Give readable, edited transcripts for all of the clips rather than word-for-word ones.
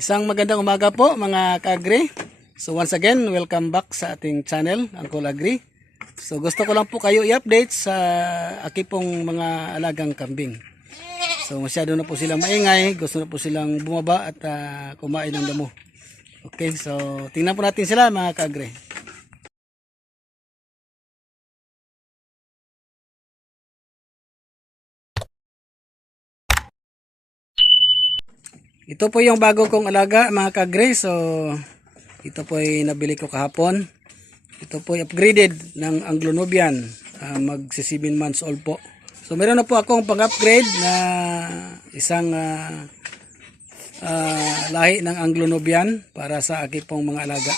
Isang magandang umaga po mga ka-agri. So once again, welcome back sa ating channel, Uncle Agri. So gusto ko lang po kayo i-update sa aki pong mga alagang kambing. So masyado na po silang maingay, gusto na po silang bumaba at kumain ng damo. Okay, so tingnan po natin sila mga ka-agri. Ito po yung bago kong alaga mga ka-agri. So ito po ay nabili ko kahapon. Ito po ay upgraded ng Anglo-Nubian. Magsi 7 months old po. So meron na po akong pang-upgrade na isang lahi ng Anglo-Nubian para sa aking pong mga alaga.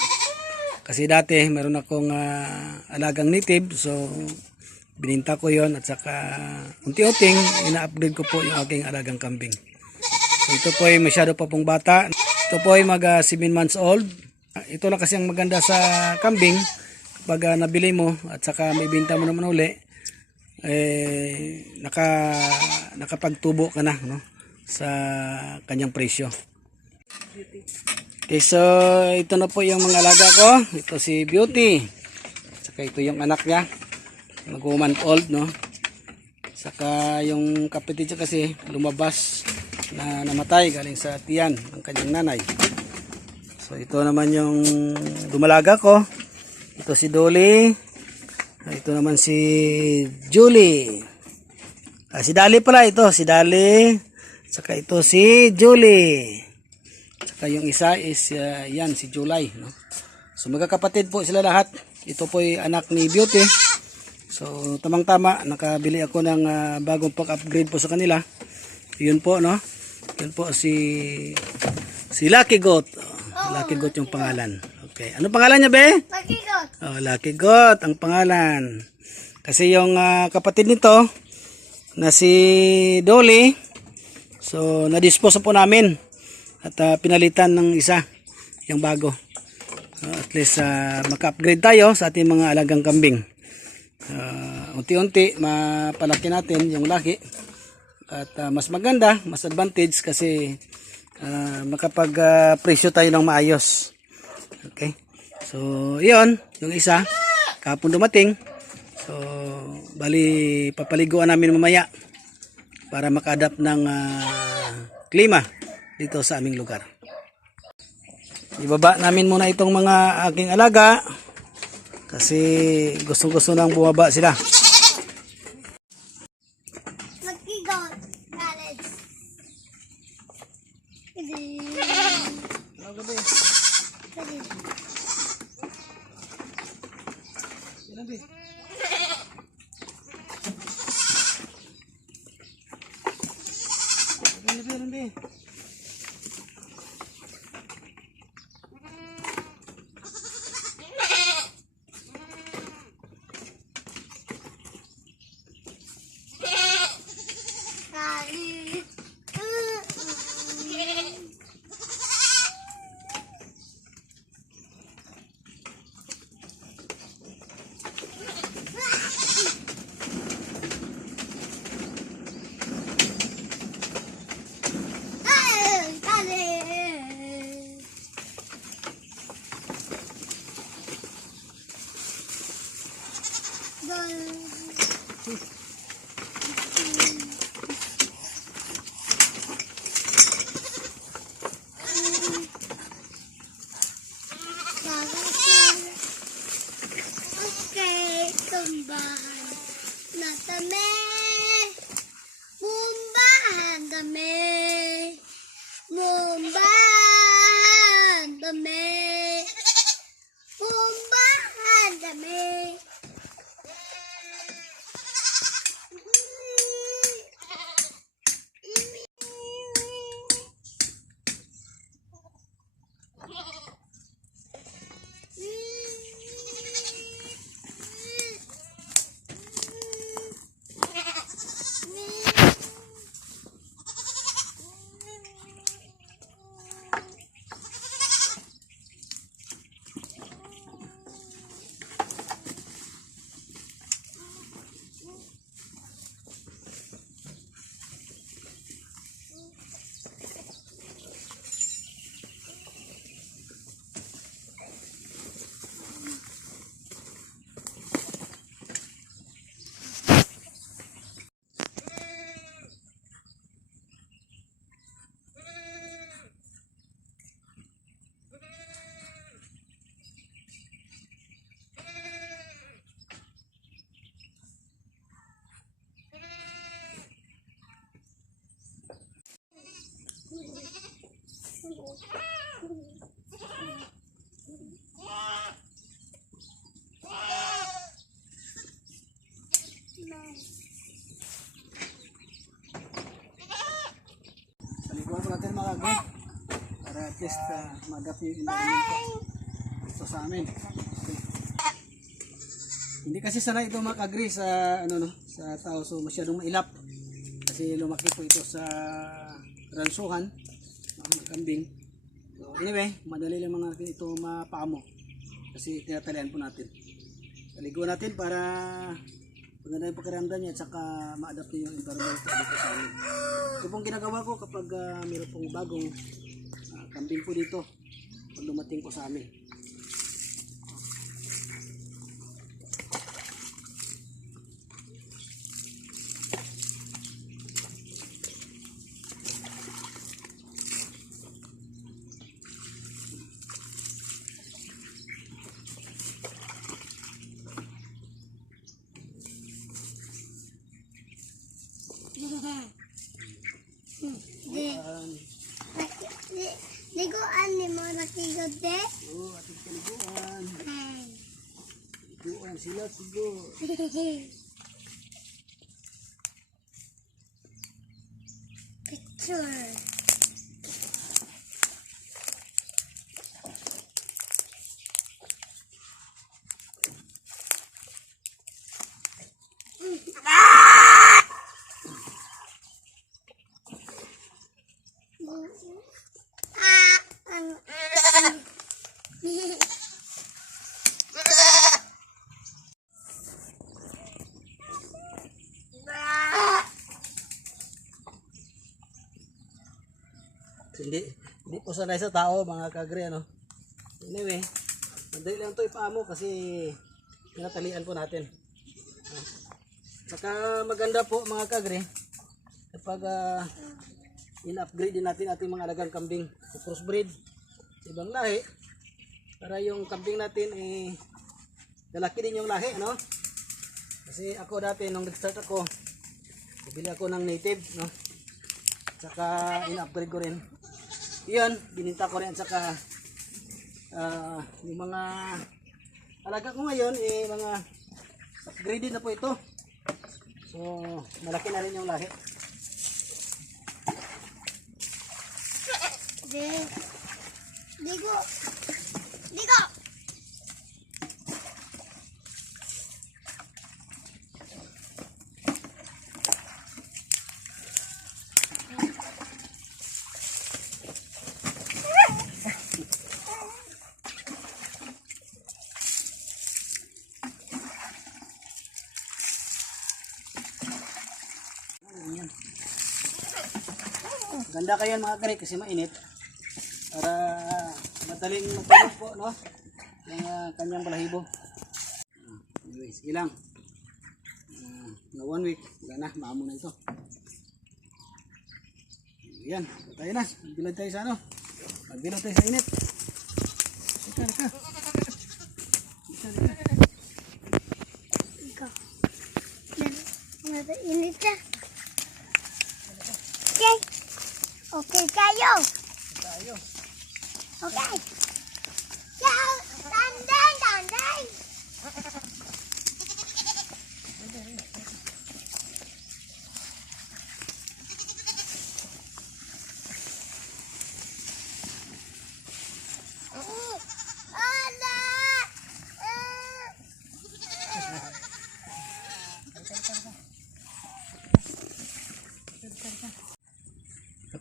Kasi dati meron akong alagang native. So bininta ko yon at saka unti-unting ina-upgrade ko po yung aking alagang kambing. So ito po ay masyado pa pong bata. Ito po ay mag 7 months old. Ito lang kasi ang maganda sa kambing. Kapag nabili mo at saka may binta mo naman uli, nakapagtubo ka na, no, sa kanyang presyo. Okay, so ito na po yung mga alaga ko. Ito si Beauty. Saka ito yung anak niya. Mag 1 month old, no. Saka yung kapatid niya kasi lumabas na namatay galing sa tiyan ng kanyang nanay. So ito naman yung dumalaga ko. Ito si Dolly. Ito naman si Julie. Si Dali pala ito, si Dali. Saka ito si Julie. Saka yung isa is yan si July, no? So magkakapatid po sila lahat. Ito po ay anak ni Beauty. So tamang-tama nakabili ako ng bagong pag-upgrade po sa kanila. Yun po, no? Yun po si Lucky Goat. Lucky Goat yung pangalan. Okay. Ano pangalan niya, be? Lucky Goat. Oh, Lucky Goat ang pangalan. Kasi yung kapatid nito na si Dolly, so na-dispose po namin at pinalitan ng isa, yung bago. So, at least maka-upgrade tayo sa ating mga alagang kambing. Unti-unti mapalaki natin yung laki. At mas maganda, mas advantage kasi makapag-presyo tayo ng maayos. Okay. So, yun, yung isa, kapon dumating. So, bali, papaliguan namin mamaya para maka-adapt ng klima dito sa aming lugar. Ibaba namin muna itong mga aking alaga kasi gustong-gusto nang bumaba sila. Lucky Goat. College. ka-agree. Para at least ma-adapt yung environment ko ito sa amin. Okay. Hindi kasi sanay ito mga ka-agree sa ano no, sa tao, so masyadong mailap. Kasi lumaki po ito sa ransuhan ng kambing. So anyway, madali lang mga natin ito mapamo. Kasi tinatalian po natin. Taligo natin para maganda yung pakiramdam niya at saka ma-adapt niya yung environment dito sa amin. Ito pong ginagawa ko kapag mayroon pong bagong kambing po dito pag dumating po sa amin. Liguan ni mo nakigod de. Oo, ating kaliguan. Ay. Kaliguan sila siguro. Picture. Hindi po sanay sa tao mga kagre ano. Anyway, madali lang ito ipaamo kasi tinatalian po natin. Saka maganda po mga kagre kapag in-upgrade din natin ating mga alagang kambing, crossbreed ibang lahi para yung kambing natin lalaki din yung lahi, no? Kasi ako dati nung nag-start ako, bili ako ng native, no? Saka in-upgrade ko rin. Iyon, bininta ko rin. Saka yung mga alaga ko ngayon mga upgraded na po ito. So malaki na rin yung lahi. Ligo. Ligo. Ganda kayo mga kare kasi mainit. Para madaling magpapos po, no? Yung kanyang balahibo. Anyways, ilang. Na 1 week, wala na, maamo na ito. Ayan, tayo na. Magbilad tayo sa ano. Magbilad tayo sa init. Lika, lika. Lika, lika. Ligo. Init ka. Okay. Okay kayo. Tayo. Okay. Ciao. Tandang, tandang. Ala.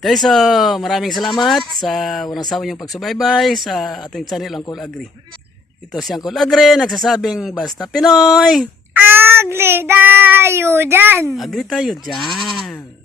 Okay, so maraming salamat sa walang sawa niyong pagsubaybay sa ating channel Uncle Agri. Ito si Uncle Agri, nagsasabing basta Pinoy. Ugly tayo dyan. Agri tayo dyan.